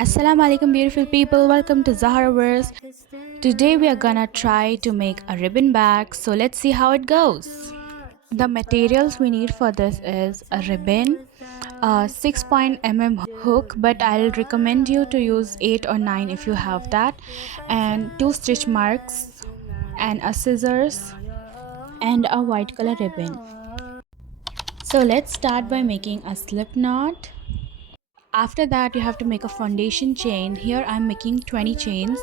Assalamu alaikum beautiful people, welcome to Zaharaverse. Today we are gonna try to make a ribbon bag, so let's see how it goes. The materials we need for this is a ribbon, a 6 mm hook, but I'll recommend you to use 8 or 9 if you have that, and 2 stitch marks and a scissors and a white color ribbon. So let's start by making a slip knot. After that you have to make a foundation chain. Here I'm making 20 chains.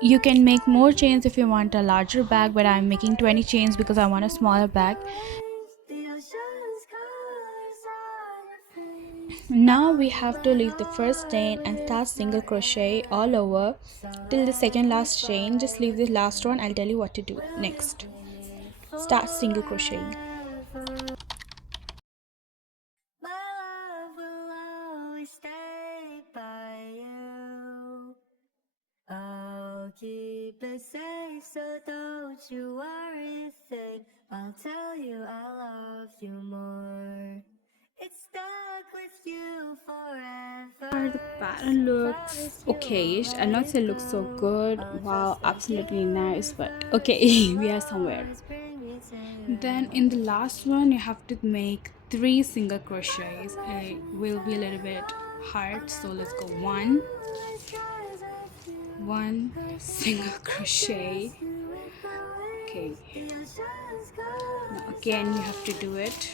You can make more chains if you want a larger bag, but I'm making 20 chains because I want a smaller bag. Now we have to leave the first chain and start single crochet all over till the second last chain. Just leave the last one, I'll tell you what to do next. Start single crocheting. I'll keep it safe, so don't you worry a thing. I'll tell you I love you more. It's stuck with you forever. The pattern looks okayish. I'll not say looks so good. Wow, absolutely nice, but okay, we are somewhere. Then in the last one you have to make 3 single crochets. It will be a little bit hard, so let's go. One single crochet. Okay, now again you have to do it.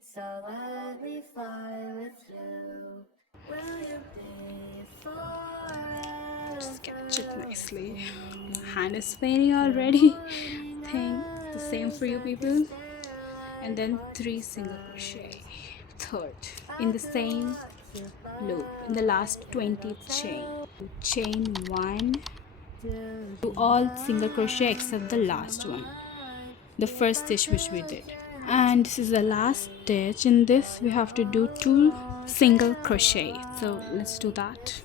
So let me fly with you. Will you be forever? Just catch it nicely. My hand is fading already. I think the same for you people. And then 3 single crochet. Third in the same loop in the last 20th chain 1, do all single crochet except the last one, the first stitch which we did, and this is the last stitch. In this we have to do 2 single crochet, so let's do that.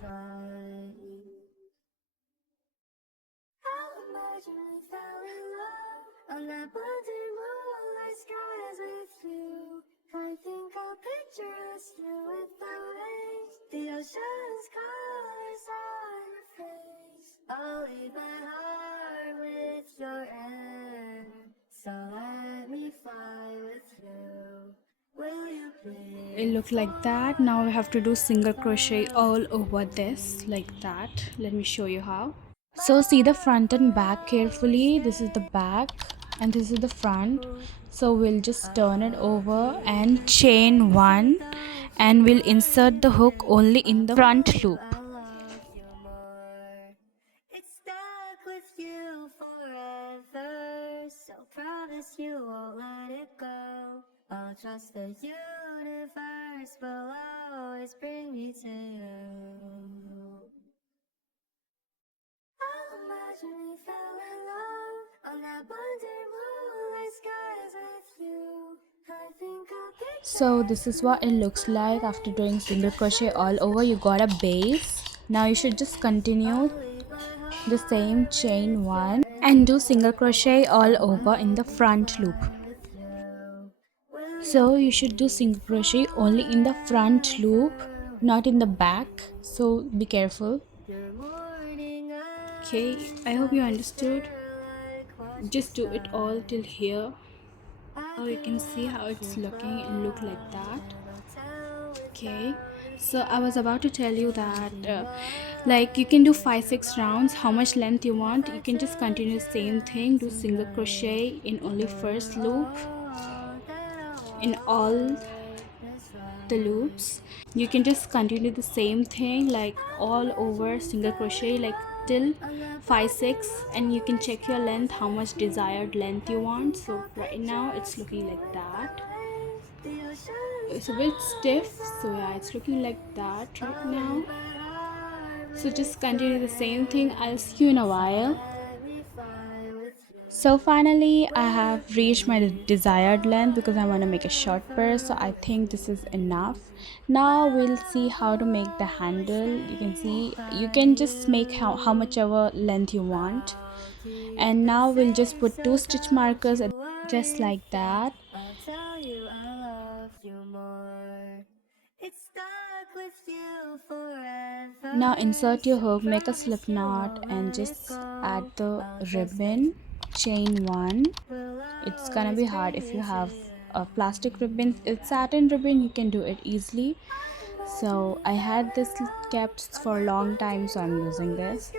I think I'll picture us through with the waves, the ocean's colors on your face. I'll leave my heart with your air, so let me fly with you. Will you please? It looked like that. Now we have to do single crochet all over this like that. Let me show you how. So see the front and back carefully. This is the back and this is the front. So we'll just turn it over and chain 1, and we'll insert the hook only in the front loop. It's stuck with you forever, so promise you won't let it go. I'll trust the universe will always bring me to you. I'll imagine we fell in love on that wonder moonlight skies with you. I think I'll picture. So this is what it looks like after doing single crochet all over. You got a base. Now you should just continue the same chain 1 and do single crochet all over in the front loop. So you should do single crochet only in the front loop, not in the back, so be careful. Okay, I hope you understood. Just do it all till here. Now you can see how it's looking. It look like that. Okay, so I was about to tell you that like you can do 5-6 rounds, how much length you want. You can just continue the same thing, do single crochet in only first loop in all the loops. You can just continue the same thing like all over single crochet like till 5-6, and you can check your length, how much desired length you want. So right now it's looking like that. It's a bit stiff, so yeah, it's looking like that right now. So just continue the same thing. I'll see you in a while. So finally I have reached my desired length because I want to make a short purse, so I think this is enough. Now we'll see how to make the handle. You can see you can just make how much ever length you want, and now we'll just put 2 stitch markers just like that. I'll tell you I love you more. It's stuck with you forever. Now insert your So hook, make a promise slip you knot, won't and let it just add go. the I'll trust that ribbon, chain one. will It's gonna always be hard bring if you me to have you. a plastic ribbon. It's satin ribbon, you can do it easily. So I had this kept for a long time, so I'm using this.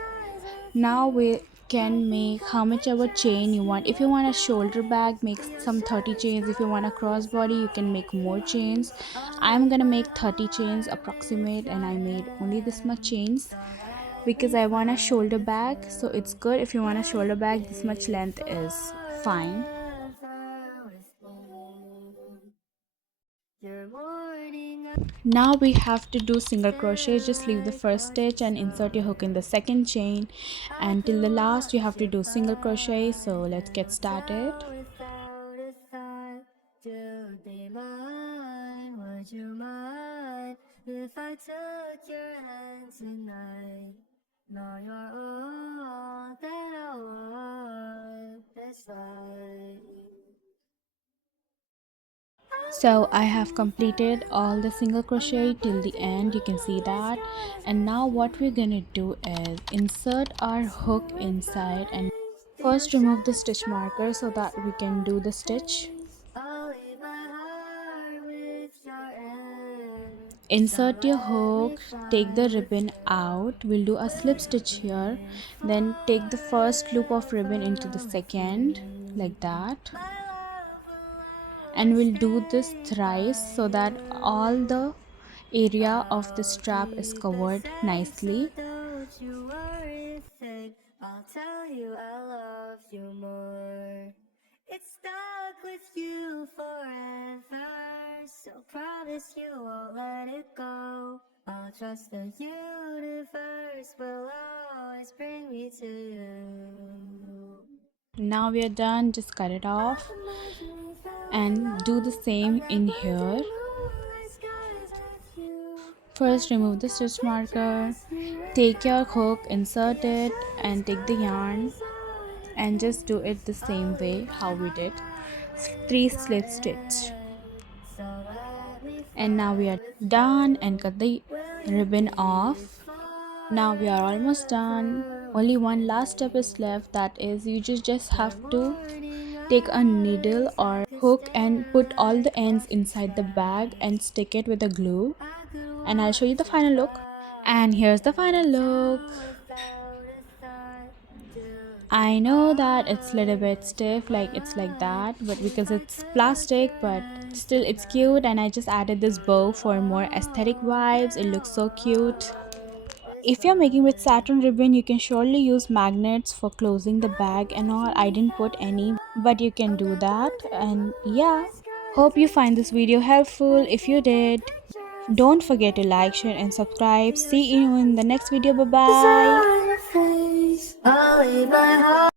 Now we can make how much ever chain you want. If you want a shoulder bag, make some 30 chains. If you want a crossbody, you can make more chains. I'm gonna make 30 chains approximate, and I made only this much chains because I want a shoulder bag. So it's good. If you want a shoulder bag, this much length is fine. Your morning Now we have to do single crochet. feel Just leave the like first watching stitch and insert your hook in the second chain, I and till could the last you have watch to you do single crochet. So by let's the get started. hotel without a thought. To be mine, would you mind if I took your hand tonight? Now you're all that I want this life. So I have completed all the single crochet till the end, you can see that. And now what we're gonna do is insert our hook inside, and first remove the stitch marker so that we can do the stitch. I'll leave my heart with your end. So Insert your let me hook, take fly the with ribbon you. out, we'll do a slip stitch here, Waiting then take the first loop of ribbon into the forever with second, you. like that. My love will And always we'll do this stay thrice by so that all you. the area of the I'll strap is keep it covered safe, so nicely. don't you worry a thing. I'll tell you I love you more. It's stuck with you forever, so promise you won't let it go. I'll trust the universe will always bring me to you. Now we are done, just cut it I off imagine we fell in and do the love same under in here. the moonlit skies with you. First I remove think the I'll stitch picture marker, us moving take your hook, away. insert The it, ocean's and take the yarn colors on your and just do face. it the same I'll way leave how my we did. heart with Three your slip stitch. end. So let me And now we fly are with done and you. cut the Will you ribbon be off. Now we are almost done. forever Only with one last step is me? left, that is you just Your have to morning take a needle eyes, I or could hook and stand put all the like ends watching inside the bag skies. and stick it with a glue, I could and I'll show you the watch you final look. And by here's the the final look. hotel without a thought. To be I know that it's a little mine, bit would you stiff, like it's like mind that, but if because I it's took plastic, your but hand still it's cute, tonight? and I just added this Now bow you're for more aesthetic all vibes. that It I looks so cute. want this If you're making with life. satin ribbon, you can surely use magnets for closing the I bag and all. imagine I we didn't put fell in any, but you can love do under that. the And yeah, moonlit skies hope you with find this you. video helpful. I If you think I'll did, picture us don't forget to moving like, share, and away. subscribe. The See you in ocean's the next video. Bye colors bye. on your face. I'll leave my heart.